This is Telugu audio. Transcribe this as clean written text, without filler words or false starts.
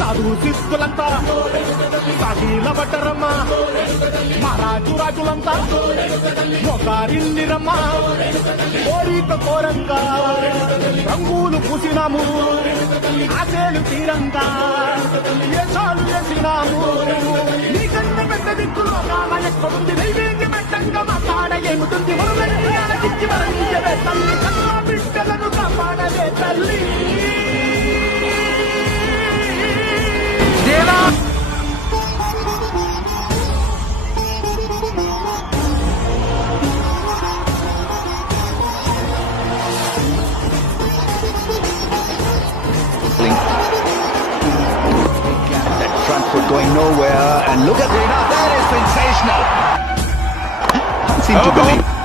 సాధు శిస్తులంతా సాగిలబడ్డరమ్మ మా రాజులంతా మొగారిందిరమ్మ కోరిక కోరంగా రంగులు పూసినాము ఆశలు తీరంగా ఏసాలు వేసినాము నీకన్నా పెద్ద దిక్కులో కాల ఎక్కడుంది నైవేద్యం పెట్టంగా మా కాడ ఏముతుంది ఆలోచించి వరించవే తల్లి కన్నా బిడ్డలను కాపాడవే తల్లి దేవా That front foot going nowhere, and look at that is sensational. Seem to believe.